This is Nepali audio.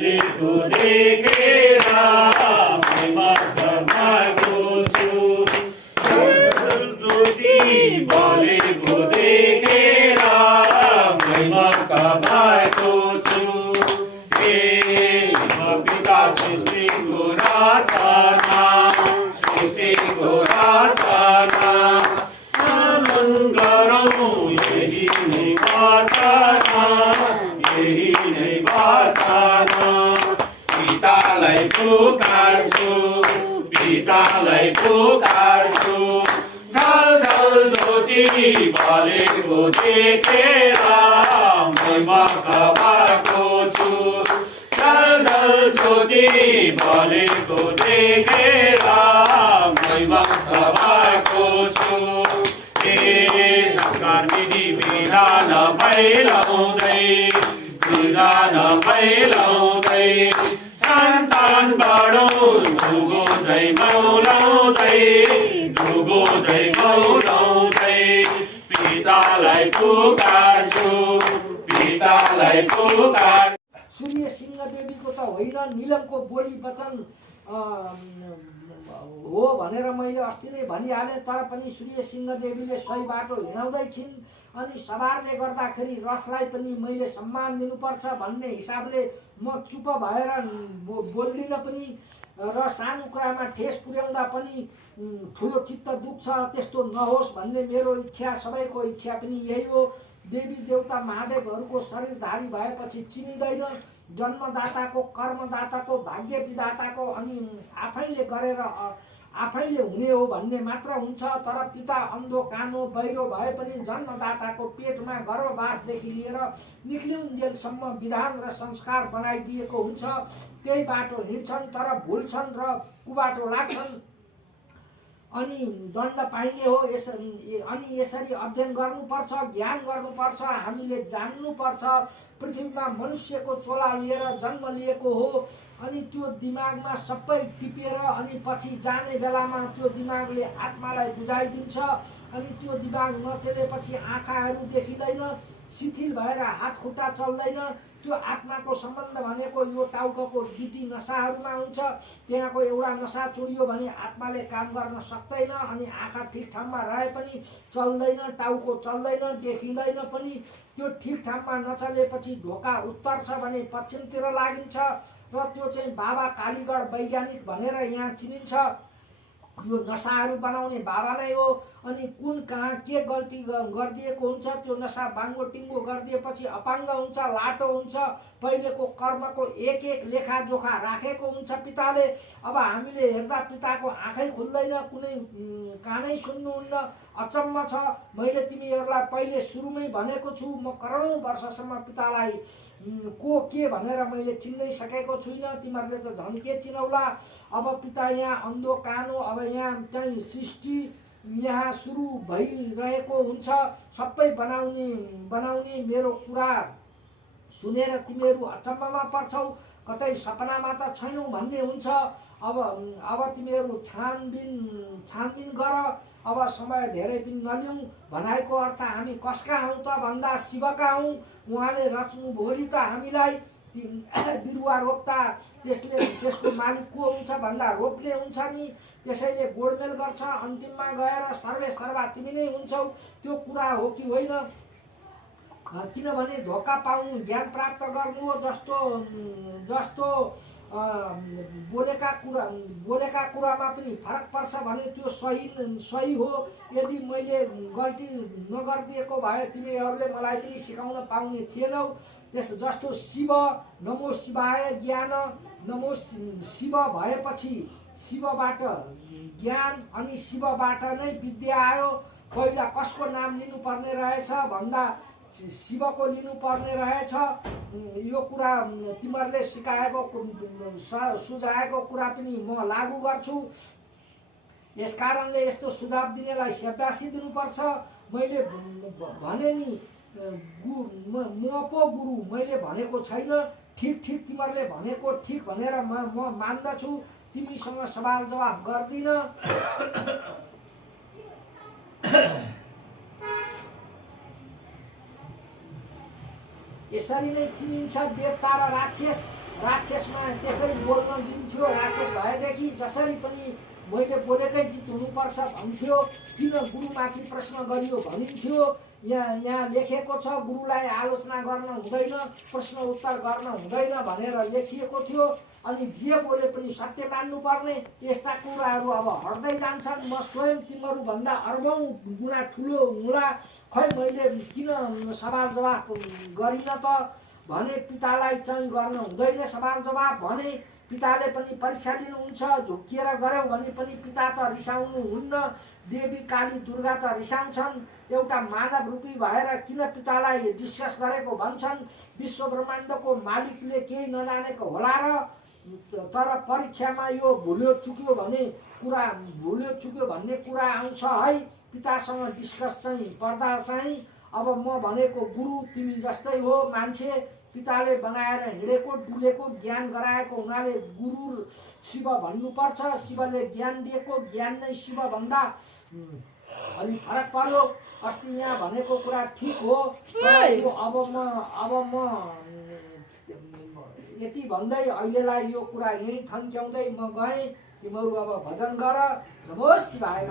को देखेर मत भएको छु ज्योति बलेको देखेर मत भएको छु हे पिता सृष्टिको रचना सृष्टिको रचना आनन्द गरौँ यही नै वचना यही नै वचना पितालाई पुकार्छु पितालाई पुकार्छु झल झल ज्योति बलेको देखेर मत भएको छु झल झल ज्योति बलेको देखेर मत भएको छु हे संस्कार विधि विधान फैलाउँदै सन्तान बढौँ ढुगो झै मौलाउँदै पितालाई पुकार्छु पितालाई पुकार सूर्य सिंह देवीको त होइन निलमको बोली वचन हो भनेर मैले अस्ति नै भनिहालेँ। तर पनि सूर्य सिंह देवीले सही बाटो हिँडाउँदै छिन् अनि सवारले गर्दाखेरि रथलाई पनि मैले सम्मान दिनुपर्छ भन्ने हिसाबले म चुप भएर बोल्दिनँ पनि र सानो कुरामा ठेस पुर्याउँदा पनि ठुलो चित्त दुख्छ त्यस्तो नहोस् भन्ने मेरो इच्छा सबैको इच्छा पनि यही हो। देवी देवता महादेवहरूको शरीरधारी भएपछि चिनिँदैन जन्मदाताको कर्मदाताको भाग्य विधाताको अनि आफैले गरेर आफैले हुने हो भन्ने मात्र हुन्छ। तर पिता अन्धो कानो बहिरो भए पनि जन्मदाताको पेटमा गर्भवासदेखि लिएर निक्लिउन्जेलसम्म विधान र संस्कार बनाइदिएको हुन्छ। त्यही बाटो हिँड्छन् तर भुल्छन् र कुबाटो लाग्छन् अनि दण्ड पाइने हो। अनि यसरी अध्ययन गर्नुपर्छ ज्ञान गर्नुपर्छ हामीले जान्नुपर्छ। पृथ्वीमा मनुष्यको चोला लिएर जन्म लिएको हो अनि त्यो दिमागमा सबै टिपेर अनि पछि जाने बेलामा त्यो दिमागले आत्मालाई बुझाइदिन्छ अनि त्यो दिमाग नचलेपछि आँखाहरू देखिँदैन शिथिल भएर हात खुट्टा चल्दैन। त्यो आत्माको सम्बन्ध भनेको यो टाउको गिटी नसाहरूमा हुन्छ। त्यहाँको एउटा नसा चुडियो भने आत्माले काम गर्न सक्दैन अनि आँखा ठिक ठाउँमा रहे पनि चल्दैन टाउको चल्दैन देखिँदैन पनि। त्यो ठिक ठाउँमा नचलेपछि ढोका उत्तर्छ भने पश्चिमतिर लागिन्छ र त्यो चाहिँ बाबा कालीगढ वैज्ञानिक भनेर यहाँ चिनिन्छ। यो नसाहरू बनाउने बाबा नै हो। अनि कुन कहाँ के गल्ती गरिदिएको हुन्छ त्यो नसा बाङ्गो टिङ्गो गरिदिएपछि अपाङ्ग हुन्छ लाटो हुन्छ। पहिलेको कर्मको एक एक लेखाजोखा राखेको हुन्छ पिताले। अब हामीले हेर्दा पिताको आँखै खुल्दैन कुनै कानै सुन्नुहुन्न अचम्म छ। मैले तिमीहरूलाई पहिले सुरुमै भनेको छु म करोडौँ वर्षसम्म पितालाई को के भनेर मैले चिन्नै सकेको छुइनँ। तिमीहरूले त झन् के चिनौला। अब पिता यहाँ अन्धो कानो अब यहाँ चाहिँ सृष्टि यहाँ सुरु भइरहेको हुन्छ। सबै बनाउने मेरो कुरा सुनेर तिमीहरू अचम्ममा पर्छौ कतै सपनामा त छैनौ भन्ने हुन्छ। अब तिमीहरू छानबिन गर। अब समय धेरै पनि नलिउँ। भनाइको अर्थ हामी कसका हौँ त भन्दा शिवका हौँ। उहाँले रच्नु भोलि त हामीलाई बिरुवा रोप्दा त्यसको मालिक को हुन्छ भन्दा रोप्ने हुन्छ नि। त्यसैले गोडमेल गर्छ अन्तिममा गएर सर्वे सर्वा तिमी नै हुन्छौ। त्यो कुरा हो कि होइन किनभने धोका पाउनु ज्ञान प्राप्त गर्नु हो। जस्तो बोलेका कुरामा पनि फरक पर्छ भने त्यो सही हो। यदि मैले गल्ती नगरिदिएको भए तिमीहरूले मलाई पनि सिकाउन पाउने थिएनौ। जस्तो शिव नमो शिवाय ज्ञान नमो शिव भएपछि शिवबाट ज्ञान अनि शिवबाट नै विद्या आयो। पहिला कसको नाम लिनुपर्ने रहेछ भन्दा शिवको लिनुपर्ने रहेछ। यो कुरा तिमीहरूले सिकाएको सुझाएको कुरा पनि म लागू गर्छु। यसकारणले यस्तो सुझाव दिनेलाई स्याबासी दिनुपर्छ। मैले भने नि म पो गुरु मैले भनेको छैन। ठिक तिमीहरूले भनेको ठिक भनेर म मान्दछु। तिमीसँग सवाल जवाफ गर्दिन। यसरी नै चिनिन्छ देवता र राक्षस। राक्षसमा त्यसरी बोल्न दिन्थ्यो। राक्षस भएदेखि जसरी पनि मैले बोलेकै जित हुनुपर्छ भन्थ्यो। किन गुरुमाथि प्रश्न गरियो भनिन्थ्यो। यहाँ लेखेको छ गुरुलाई आलोचना गर्न हुँदैन, प्रश्न उत्तर गर्न हुँदैन भनेर लेखिएको थियो। अनि जे बोले पनि सत्य मान्नुपर्ने यस्ता कुराहरू अब हट्दै जान्छन्। म स्वयं तिमीहरूभन्दा अर्बौँ गुणा ठुलो हुँला, खै मैले किन सवाल जवाफ गरिन त भने पितालाई चाहिँ गर्न हुँदैन सवाल जवाफ भने। पिताले पनि परीक्षा लिनुहुन्छ। झुक्किएर गऱ्यौ भने पनि पिता त रिसाउनुहुन्न। देवी काली दुर्गा त रिसाउँछन्। एउटा मानव रूपी भएर किन पितालाई डिस्कस गरेको भन्छन्। विश्व ब्रह्माण्डको मालिकले केही नजानेको होला र। तर परीक्षामा यो भुल्यो चुक्यो भन्ने कुरा आउँछ है। पितासँग डिस्कस चाहिँ पर्दा चाहिँ अब म भनेको गुरु तिमी जस्तै हो मान्छे। पिताले बनाएर हिँडेको डुलेको ज्ञान गराएको हुनाले गुरु शिव भन्नुपर्छ। शिवले ज्ञान दिएको, ज्ञान नै शिव भन्दा अलि फरक पर्यो। अस्ति यहाँ भनेको कुरा ठिक हो, तर यो अब म यति भन्दै अहिलेलाई यो कुरा यही थन्क्याउँदै म गएँ। तिमीहरू अब भजन गर। नमो शिवाय।